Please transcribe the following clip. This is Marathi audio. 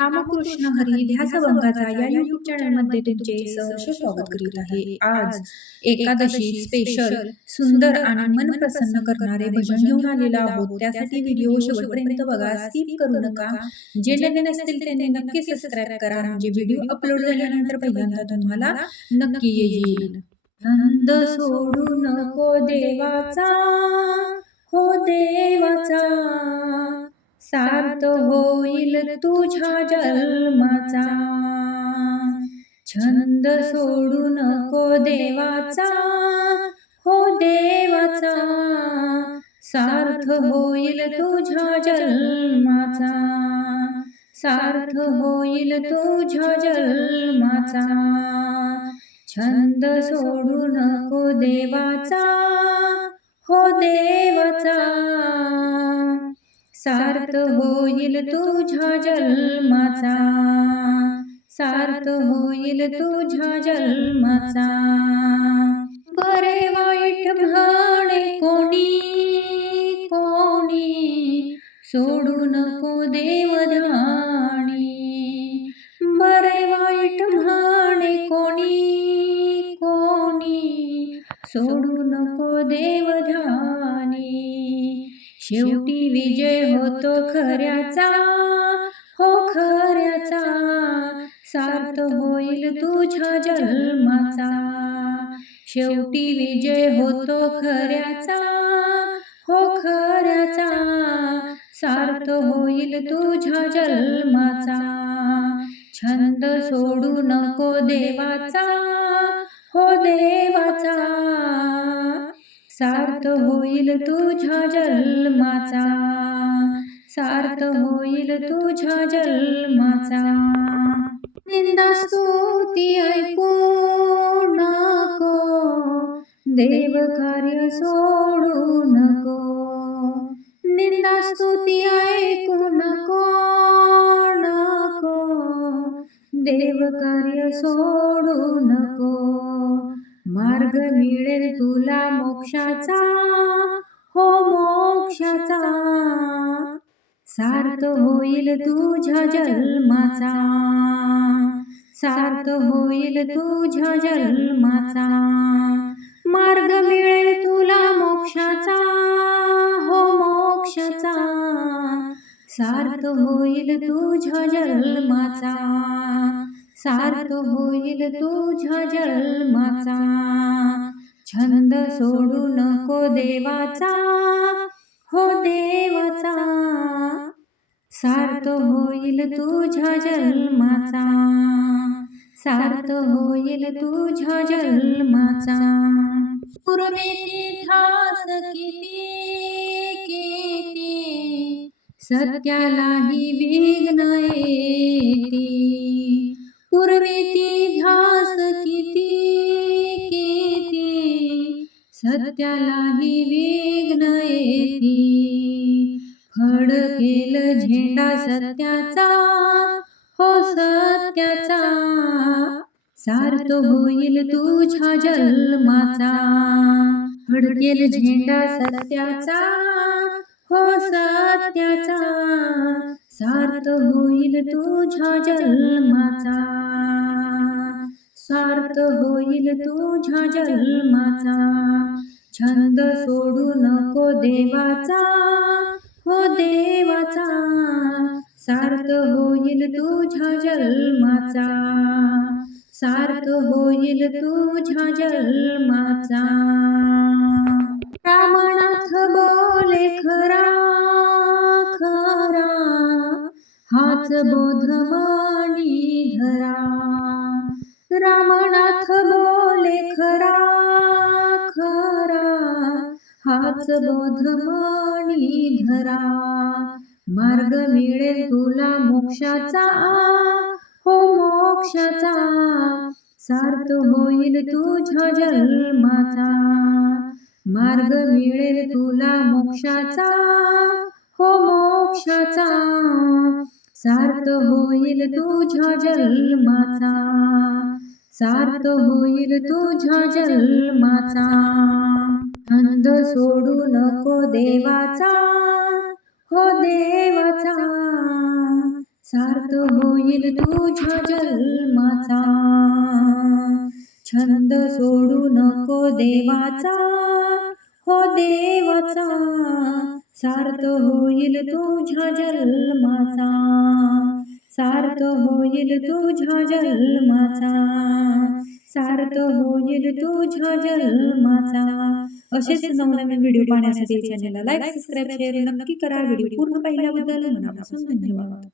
रामकृष्ण हरी ध्यासभंगाचा या यूट्यूब चॅनलमध्ये तुमचे सहर्ष स्वागत करीत आहे. आज एकादशी स्पेशल सुंदर आणि मन प्रसन्न करणारे भजन घेऊन आलेलो आहोत. त्यासाठी व्हिडिओ शेवटपर्यंत बघा, स्किप करू नका. जे नवीन असतील त्यांनी नक्की सबस्क्राईब करा, म्हणजे व्हिडिओ अपलोड झाल्यानंतर पहिल्यांदा तुम्हाला नक्की येईल. नंद सोडू नको देवाचा, हो देवाचा, सार्थ होईल तुझ्या जन्माचा. छंद सोडू नको देवाचा, हो देवाचा, सार्थ होईल तुझ्या जन्माचा. सार्थ होईल तुझ्या जन्माचा. छंद सोडू नको देवाचा, हो देवाचा, सार्थ होईल तुझ्या जन्माचा. सार्थ होईल तुझ्या जन्माचा. बरे वाईट म्हणे कोणी कोणी, सोडू नको देवध्यानी. बरे वाईट म्हणे कोणी कोणी, सोडू नको देवध्यानी. शेवटी विजय होतो खऱ्याचा, हो खऱ्याचा, सार्थ होईल तुझ्या जन्माचा. शेवटी विजय होतो खऱ्याचा, हो खऱ्याचा, सार्थ होईल तुझ्या जन्माचा. छंद सोडू नको देवाचा, हो देवाचा, सार्थ होईल तुझ्या जन्माचा. सार्थ होईल तुझ्या जन्माचा. निंदा स्तुती ऐकू नको, देव कार्य सोडू नको. निंदा स्तुती ऐकू नको नको, देव कार्य सोडू नको. मार्ग मिळेल तुला मोक्षाचा, हो मोक्षाचा, सार्थ होईल तुझ्या जन्माचा. सार्थ होईल तुझ्या जन्माचा. मार्ग मिळेल तुला मोक्षाचा, हो मोक्षाचा, सार्थ होईल तुझ्या जन्माचा. सार्थ होईल तुझ्या जन्माचा. छंद सोडू नको देवाचा, हो देवाचा, सार्थ होईल तुझ्या जन्माचा. सार्थ होईल तुझ्या जन्माचा. पूर्वेची ध्यास किती किती, सत्यालाही विघ्न येती. पूर्वेची ध्यास किती किती, सत्यालाही विघ्न येती. फडकेल झेंडा सत्याचा, हो सत्याचा, सार्थ होईल तुझ्या जन्माचा. फडकेल झेंडा सत्याचा, हो सत्याचा, सार्थ होईल तुझ्या जन्माचा. सार्थ होईल तुझ्या जन्माचा. छंद सोडू नको देवाचा, हो देवाचा, सार्थ होईल तुझ्या जन्माचा. सार्थ होईल तुझ्या जन्माचा. रामनाथ बोले खरा खरा, हाच बोध मनी धरा. रामनाथ बोले खरा खरा, हाच बोध मनी धरा. मार्ग मिळेल तुला मोक्षाचा, हो मोक्षाचा, सार्थ होईल तुझ्या जन्माचा. मार्ग मिळेल तुला मोक्षाचा, हो मोक्षाचा, सार्थ होईल तुझ्या जन्माचा. सार्थ होईल तुझ्या जन्माचा. छंद सोडू नको देवाचा, हो देवाचा, सार्थ होईल तुझ्या जन्माचा, छंद सोडू नको देवाचा, हो देवाचा, सार्थ होईल तुझ्या जन्माचा, सार्थ होईल तुझ्या जन्माचा, सार्थ होईल तुझ्या जन्माचा. असेच नवनवीन व्हिडिओ पाहण्यासाठी चॅनलला लाईक, सबस्क्राईब, शेअर नक्की करा. व्हिडिओ पूर्ण पाहिल्याबद्दल मनापासून धन्यवाद.